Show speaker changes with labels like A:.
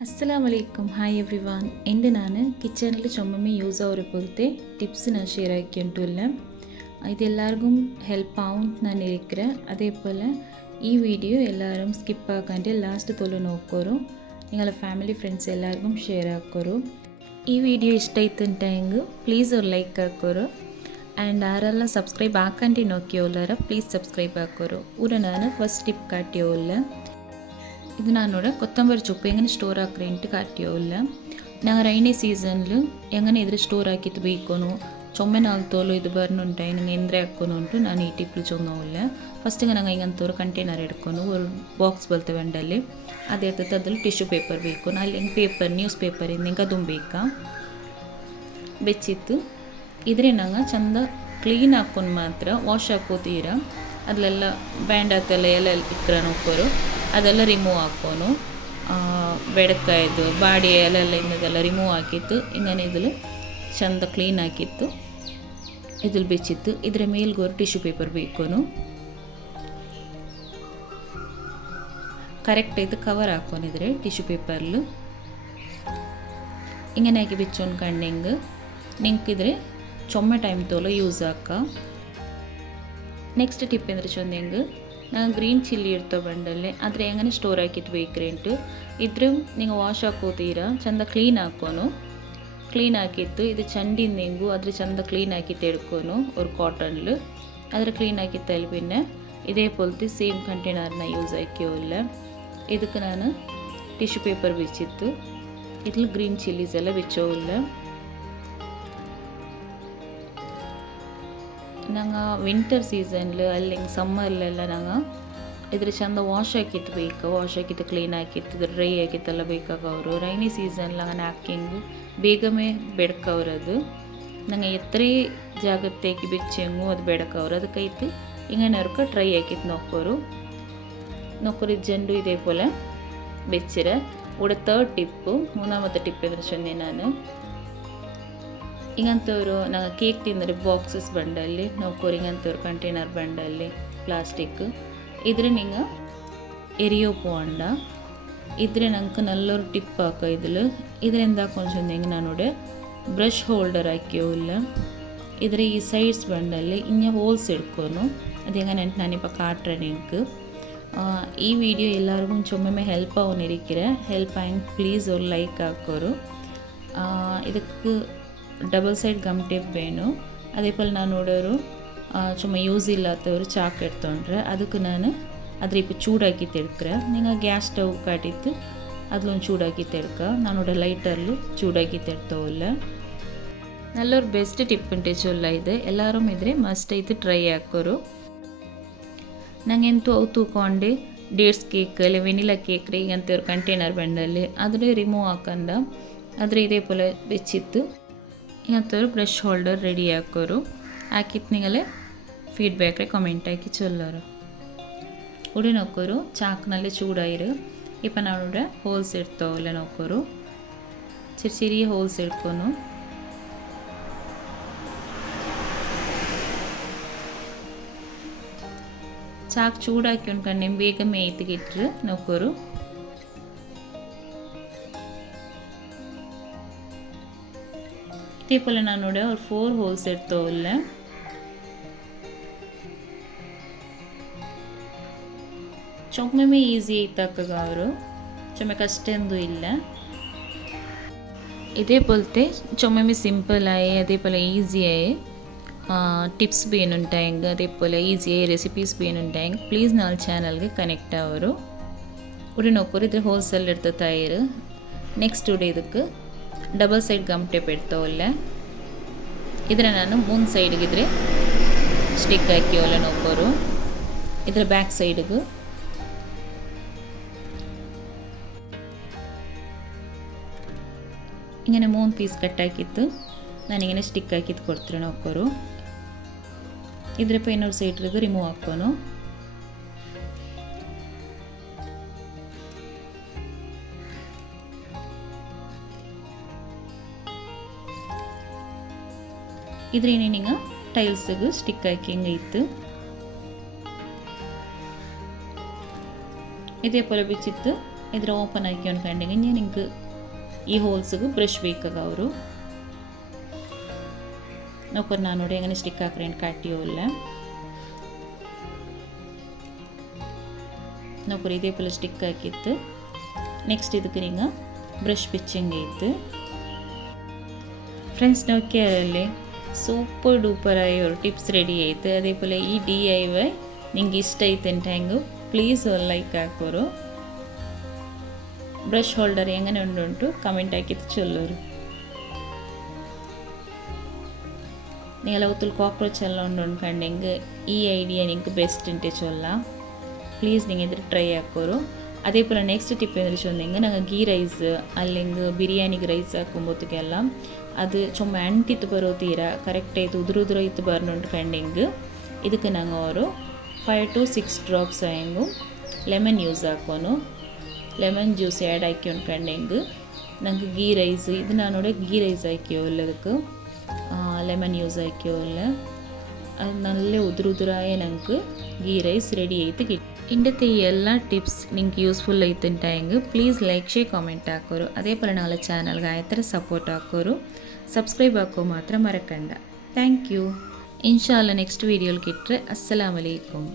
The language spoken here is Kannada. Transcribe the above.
A: അസ്സലാം വലൈക്കും ഹായ് എവ്രി വൺ എൻ്റെ ഞാൻ കിച്ചണിൽ ചുമമ്മ യൂസ് ആവുന്ന പോലത്തെ ടിപ്സ് ഞാൻ ഷെയർ ആക്കിയിട്ടുള്ള ഇത് എല്ലാവർക്കും ഹെൽപ്പ് ആവും ഞാൻ ഇരിക്കുക അതേപോലെ ഈ വീഡിയോ എല്ലാവരും സ്കിപ്പ് ആക്കാണ്ട് ലാസ്റ്റ് തോല് നോക്കോറും നിങ്ങളുടെ ഫാമിലി ഫ്രണ്ട്സ് എല്ലാവർക്കും ഷെയർ ആക്കോറും ಈ ವಿಡಿಯೋ ಇಷ್ಟ ಆಯ್ತು ಅಂತ ಹೆಂಗೆ ಪ್ಲೀಸ್ ಅವ್ರು ಲೈಕ್ ಹಾಕೋರು ಆ್ಯಂಡ್ ಯಾರೆಲ್ಲ ಸಬ್ಸ್ಕ್ರೈಬ್ ಹಾಕಂಡು ನೋಕಿಯೋಲ್ಲರ ಪ್ಲೀಸ್ ಸಬ್ಸ್ಕ್ರೈಬ್ ಹಾಕೋರು ಊರ ನಾನು ಫಸ್ಟ್ ಟಿಪ್ ಕಾಟಿಯೋಲ್ಲ இது நானோட கொத்தமல்லி சொப்பு எங்கே ஸ்டோர் ஆக்குறேன்ட்டு காட்டியோ இல்லை நாங்கள் ರೈನಿ ಸೀಸನ್ಲು ಎಂಗನೆ ಇದ್ರೆ ಸ್ಟೋರ್ ಹಾಕಿದ್ದು ಬೇಕೂನು, ಚೊಮ್ಮೆ ನಾವು ತೋಲು ಇದು ಬರ್ನುಂಟಾಯಿ ನಂಗೆ ಎಂದ್ರೆ ಹಾಕೋನು ಉಂಟು. ನಾನು ಈ ಟಿಪ್ಲು ಚೊಂಗವಿಲ್ಲ ಫಸ್ಟಿಗೆ ನಂಗೆ ಹಿಂಗಂತವ್ರು ಕಂಟೈನರ್ ಹಿಡ್ಕೊಂಡು ಒಂದು ಬಾಕ್ಸ್ ಬರ್ತೇವೆ ಅಂಡಲ್ಲಿ ಅದೇ ಇರ್ತದೆ ಅದ್ರಲ್ಲಿ ಟಿಶ್ಯೂ ಪೇಪರ್ ಬೇಕು. ನಾ ಹೆಂಗೆ ಪೇಪರ್ ನ್ಯೂಸ್ ಪೇಪರ್ ಹಿಂಗೆ ಅದು ಬೇಕಾ? ಬೆಚ್ಚಿತ್ತು. ಇದ್ರೆ ನಂಗೆ ಚಂದ ಕ್ಲೀನ್ ಹಾಕೊಂಡು ಮಾತ್ರ ವಾಶ್ ಹಾಕೋತೀರ. ಅದಲೆಲ್ಲ ಬ್ಯಾಂಡ್ ಆತಲ್ಲ ಎಲ್ಲ ಇಕ್ಕರ ನೋಕ್ಕೋರು ಅದೆಲ್ಲ ರಿಮೂವ್ ಹಾಕೋನು ಬೆಡಕಾಯ್ದು ಬಾಡಿ ಎಲೆಲ್ಲ ಇನ್ನದೆಲ್ಲ ರಿಮೂವ್ ಹಾಕಿತ್ತು ಹಿಂಗನೆ ಇದ್ರಲ್ಲಿ ಚಂದ ಕ್ಲೀನ್ ಹಾಕಿತ್ತು ಇದ್ರಲ್ಲಿ ಬೆಚ್ಚಿತ್ತು ಇದರ ಮೇಲ್ಗೋರು ಟಿಶ್ಯೂ ಪೇಪರ್ ಬೇಕೋನು ಕರೆಕ್ಟ್ ಇದು ಕವರ್ ಹಾಕೊಂಡಿದ್ರೆ ಟಿಶ್ಯೂ ಪೇಪರ್ಲು ഇങ്ങനെ ആക്കി വെച്ചോണ്ട് കണ്ടെങ്കിൽ നിങ്ങൾക്കിതിൽ ചുമ ടൈം തോല യൂസ് ആക്കാം ನೆಕ್ಸ್ಟ್ ಟಿಪ್ ಎಂದ್ರೆ ಚಂದೆಂಗ್ ನಾನು ಗ್ರೀನ್ ಚಿಲ್ಲಿ ಇರ್ತವೆ ಬಂಡಲ್ಲಿ ಆದರೆ ಹೆಂಗನೆ ಸ್ಟೋರ್ ಹಾಕಿತ್ತು ಬೇಕ್ರೆಂಟು ಇದ್ರೆ ನೀವು ವಾಶ್ ಹಾಕೋತೀರ ಚಂದ ಕ್ಲೀನ್ ಹಾಕೋನು ಕ್ಲೀನ್ ಹಾಕಿತ್ತು ಇದು ಚಂಡಿಂದ ಹೆಂಗು ಅದ್ರ ಚಂದ ಕ್ಲೀನ್ ಹಾಕಿ ತೆಡ್ಕೊನು ஒரு ಕಾಟನ್ಲು ಅದ್ರ ಕ್ಲೀನ್ ಹಾಕಿತ್ತು ಅಲ್ಲಿ പിന്നെ ಇದೇ ಪೊಲ್ತಿ ಸೇಮ್ ಕಂಟೈನರ್ನ ಯೂಸ್ ಹಾಕಿಯೋಲ್ಲ ಇದಕ್ಕೆ ನಾನು ಟಿಶ್ಯೂ ಪೇಪರ್ ಬಿಚ್ಚಿತ್ತು ಇದ್ರಲ್ಲಿ ಗ್ರೀನ್ ಚಿಲ್ಲೀಸ್ ಎಲ್ಲ ಬೆಚ್ಚೋಲ್ಲ நாங்கள் ವಿಂಟರ್ சீசனில் ಅಲ್ಲಿ ಸಮ್ಮರ್ಲೆಲ್ಲ ನಂಗೆ ಇದ್ರ ಚಂದ ವಾಶ್ ಹಾಕಿತ್ತು ಬೇಕು ವಾಶ್ ಹಾಕಿತ್ತು ಕ್ಲೀನ್ ಹಾಕಿತ್ತು ಡ್ರೈ ಹಾಕಿತ್ತಲ್ಲ ಬೇಕಾಗವರು. ರೈನಿ ಸೀಸನ್ ಸೀಸನ್ಲಾಗ ಹಾಕಿಂಗು ಬೇಗನೆ ಅದು. ನಂಗೆ ಎತ್ತರೇ ಜಾಗತ್ತೆಗೆ ಬೆಚ್ಚಂಗು ಅದು ಬೆಡಕವ್ರು. ಅದಕ್ಕೈತಿ ಹಿಂಗನವ್ರಕ್ಕೆ ಟ್ರೈ ಹಾಕಿತ್ತು ನೊಕ್ಕರು. ನೊಕ್ಕರು ಜಂಡು ಇದೇ ಪೋಲ ಬೆಚ್ಚಿರ. ಉಡ ತರ್ಡ್ ಟಿಪ್ಪು ಮೂನಾಮತ್ತ ಟಿಪ್ ಎದುರು ಚಂದೆ ನಾನು. ಈಗಂತವರು ನಂಗೆ ಕೇಕ್ ತಿಂದರೆ ಬಾಕ್ಸಸ್ ಬಂಡಲ್ಲಿ ನಾವು ಕೊರಿಂಗಂತವ್ರು ಕಂಟೈನರ್ ಬಂಡಲ್ಲಿ ಪ್ಲಾಸ್ಟಿಕ್ ಇದ್ರೆ ನಿಂಗೆ ಎರಿಯೋ ಪೋಂಡ ಇದ್ರೆ ನಂಗೆ ನಲ್ಲೊರು ಟಿಪ್ ಹಾಕೋ ಇದ್ಲು ಇದರಿಂದ ಹಾಕೊಂಡು ಹೆಂಗೆ ನಾನುಡೆ ಬ್ರಷ್ ಹೋಲ್ಡರ್ ಹಾಕಿಯೋಲ್ಲ ಇದರ ಈ ಸೈಡ್ಸ್ ಬಂಡಲ್ಲಿ ಇನ್ನ ಹೋಲ್ಸ್ ಇಡ್ಕೊನು ಅದು ಹೆಂಗೆ ನೆಂಟು ನಾನಿಪ್ಪ ಕಾಟ್ರೆ ನಿಂಗೆ ಈ ವಿಡಿಯೋ ಎಲ್ಲರಿಗೂ ಒಂಚೊಮ್ಮೆ ಹೆಲ್ಪ್ ಅವನು ಇರಿಕಿರ ಹೆಲ್ಪ್ ಆ್ಯಂಗ್ ಪ್ಲೀಸ್ ಅವ್ರು ಲೈಕ್ ಹಾಕೋರು ಇದಕ್ಕೆ ಡಬಲ್ ಸೈಡ್ ಗಮ್ ಟೇಪ್ ಬೇನು. ಅದೇ போல் ನಾನು ನೋಡೋರು ಸುಮ್ಮ ಯೂಸಿಲ್ಲಾತವರು இல்லாதவர் ಚಾಕ್ ಎಡ್ತೊಂಡ್ರೆ ಅದಕ್ಕೆ ನಾನು ಅದ್ರ ಇಪ್ಪ ಚೂಡಾಕಿ ತೆಡ್ಕ್ರೆ. ನಿಂಗೆ ಗ್ಯಾಸ್ ಸ್ಟವ್ ಕಾಟಿತ್ತು ಅದೊಂದು ಚೂಡಾಕಿ ತೆಡ್ಕ. ನೋಡೋ ಲೈಟರ್ಲು ಚೂಡಾಕಿ ತೆಡ್ತವಲ್ಲ ನಲ್ಲೋರು ಬೆಸ್ಟ್ ಟಿಪ್ ಉಂಟೆ ಚೊಲ್ಲ ಇದೆ. ಎಲ್ಲರೂ ಇದ್ರೆ ಮಸ್ಟ್ ಐತೆ ಟ್ರೈ ಹಾಕೋರು. ನಂಗೆಂತೂ ಅವು ತೂಕೊಂಡೆ. ಡೇಟ್ಸ್ ಕೇಕ್ ಅಲ್ಲಿ ವೆನಿಲಾ ಕೇಕ್ ರೀ ಈಗಂತವ್ರು ಕಂಟೈನರ್ ಬಂಡಲ್ಲಿ. ಅದ್ರೆ ರಿಮೂವ್ ಹಾಕಂದ. ಆದರೆ ಇದೇ ಪೋಲ ಬೆಚ್ಚಿತ್ತು. ಈಗಂತವ್ರು ಬ್ರಷ್ ಹೋಲ್ಡರ್ ರೆಡಿ ಹಾಕೋರು ಹಾಕಿತ್ತು ನಿಗಲೆ ಫೀಡ್ಬ್ಯಾಕ್ ರೀ ಕಮೆಂಟ್ ಹಾಕಿ ಚೊಲ್ಲೋರು ಉಡಿ ನೋಕೋರು ಚಾಕ್ನಲ್ಲಿ ಚೂಡಾಯಿರು ಇಪ್ಪ ನಾವು ಹೋಲ್ಸ್ ಇಡ್ತಾವಲ್ಲ ನೋಕೋರು ಚಿರಿ ಚಿರಿಯ ಹೋಲ್ಸ್ ಇಡ್ಕೊನು ചാക്ക് ചൂടാക്കി ഉണ്ടെ വേഗം ಇದೇ ನಾನು ನೋಡಿ ಅವ್ರು ಫೋರ್ ಹೋಲ್ಸ್ ಇರ್ತಾವೆ ಅಲ್ಲೇ ಚೊಮ್ಮೆ ಈಸಿ ಐತಾಕಾಗ ಅವರು ಚೊಮ್ಮೆಗೆ ಅಷ್ಟೊಂದು ಇಲ್ಲ ಇದೇ పోతే చొమ్మెమి సింపుల్ అయ్యి అదేపోలే ఈజీ అయ్యి టిప్స్ బీనుంటాయి అదేపోలే ఈజీ అయ్యి రెసిపీస్ బీనుంటాయి ప్లీజ్ నా ఛానల్కి కనెక్ట్ అవ్వరు ஒரு நோக்கூர் இது ஹோல்சேல் எடுத்து தயிர் நெக்ஸ்ட் டே இதுக்கு ಡಬಲ್ ಸೈಡ್ ಗಮ್ ಟೇಪ್ ಇಡ್ತಾ ಒಳ್ಳೆ ಇದರ ನಾನು ಮುಂದೆ ಸೈಡ್ಗಿದ್ರೆ ಸ್ಟಿಕ್ ಹಾಕಿ ಒಳ್ಳೆ ನೋಬರು ಇದರ ಬ್ಯಾಕ್ ಸೈಡ್ಗೂ. ಹಿಂಗೇನೆ ಮೂನ್ ಪೀಸ್ ಕಟ್ ಹಾಕಿತ್ತು. ನಾನು ಹಿಂಗೇನೆ ಸ್ಟಿಕ್ ಹಾಕಿದ್ದು ಕೊಡ್ತೀನಿ ನೋಕೋರು ಇದ್ರ ಪೈನೋರ್ ಸೈಟ್ರಿಗೂ ರಿಮೂವ್ ಹಾಕೋನು ಇದ್ರೇನೇನಿಂಗ ಟೈಲ್ಸಿಗೆ ಸ್ಟಿಕ್ ಹಾಕಿಂಗ ಇತ್ತು? ಇದೇ ಪೊಲ ಬಿಚ್ಚಿತ್ತು. ಇದ್ರ ಓಪನ್ ಹಾಕಿ ಅನ್ಕೊಂಡಿಗೆ ನಿಂಗೆ ಈ ಹೋಲ್ಸಿಗೆ ಬ್ರಷ್ ಬೇಕಾಗ ಅವರು. ಒಬ್ಬರು ನಾನು ನೋಡಿ ಹಂಗೆ ಸ್ಟಿಕ್ ಹಾಕ್ರೇನು ಕಾಟಿಯೋ ಇಲ್ಲ. ನೌಕರು ಇದೇ ಪಲ ಸ್ಟಿಕ್ ಹಾಕಿತ್ತು. ನೆಕ್ಸ್ಟ್ ಇದಕ್ಕೆ ನಿಂಗೆ ಬ್ರಷ್ ಬಿಚ್ಚಿಂಗ್ ಇತ್ತು. ಫ್ರೆಂಡ್ಸ್ ನಾವು ಅಲ್ಲಿ ಸೂಪರ್ ಡೂಪರ್ ಆಗಿ ஒரு ಟಿಪ್ಸ್ ರೆಡಿ ಆಯ್ತು ಅದೇ ಪೋಲ ಈ ಡಿ ಐ ವೈ ನಿಂಗೆ ಇಷ್ಟ ಐತೆ ಹೆಂಗು ಪ್ಲೀಸ್ ಲೈಕ್ ಹಾಕೋರು ಬ್ರಷ್ ಹೋಲ್ಡರ್ ಹೆಂಗನೆ ಉಂಟು ಕಮೆಂಟ್ ಹಾಕಿತ್ತು ಚೊಲ್ಲೋರು ನೀವೆಲ್ಲ ಒತ್ತಲು ಕಾಕ್ರೋಚ್ ಎಲ್ಲ ಉಂಡು ಅನ್ಕೊಂಡೆಂಗೆ ಈ ಐಡಿಯಾ ನಿಂಗೆ ಬೆಸ್ಟ್ ಉಂಟೆ ಚೊಲ್ಲ ಪ್ಲೀಸ್ ನಿಂಗೆ ಇದ್ರೆ ಟ್ರೈ ಹಾಕೋರು அதே போல் நெக்ஸ்ட் டிப் எதில் சொன்னீங்க நாங்கள் கீ ரைஸ் அல்லிங்க ಬಿರಿಯಾನಿಗೆ ರೈಸ್ ಹಾಕೊಂಬೋತಿಗೆಲ್ಲ ಅದು ಚೊಮ್ಮ ಅಂಟಿತ್ತು ಬರೋ ತೀರ ಕರೆಕ್ಟಾಯಿತು ಉದುರು ಉದುರು ಇತ್ತು ಬರ್ನುಂಟು ಕಂಡಿಂಗ್ ಇದಕ್ಕೆ ನಂಗೆ ಅವರು ಫೈವ್ ಟು ಸಿಕ್ಸ್ ಡ್ರಾಪ್ಸ್ ಹೆಂಗು ಲೆಮನ್ ಯೂಸ್ ಹಾಕೋನು ಲೆಮನ್ ಜ್ಯೂಸ್ ಆ್ಯಡ್ ಹಾಕಿ ಕಂಡಿಂಗ್ ನಂಗೆ ಗೀ ರೈಸ್ ಇದು ನಾನೋಡ ಗೀ ರೈಸ್ ಹಾಕಿಯೋ உள்ளதுக்கு லெமன் யூஸ் ஆக்கியோ இல்லை அது நல்ல உதுருதுராய எனக்கு கீ ரைஸ் ரெடி అయితే గిట్ ఇండతే ఎలా టిప్స్ నీకు యూస్ఫుల్ అవుతుంటాయి ప్లీజ్ లైక్ షేర్ కామెంట్ ఆకోరు అదే పోల నాల ఛానల్ గాయత్ర సపోర్ట్ ఆకోరు ಸಬ್ಸ್ಕ್ರೈಬ್ ಹಾಕೋ ಮಾತ್ರ ಮರಕಂಡ ಥ್ಯಾಂಕ್ ಯು ಇನ್ಶಾಲ್ಲ ನೆಕ್ಸ್ಟ್ ವೀಡಿಯೋಲಿ ಕಿಟ್ರೆ ಅಸ್ಸಲಾಮಲೈಕುಮ್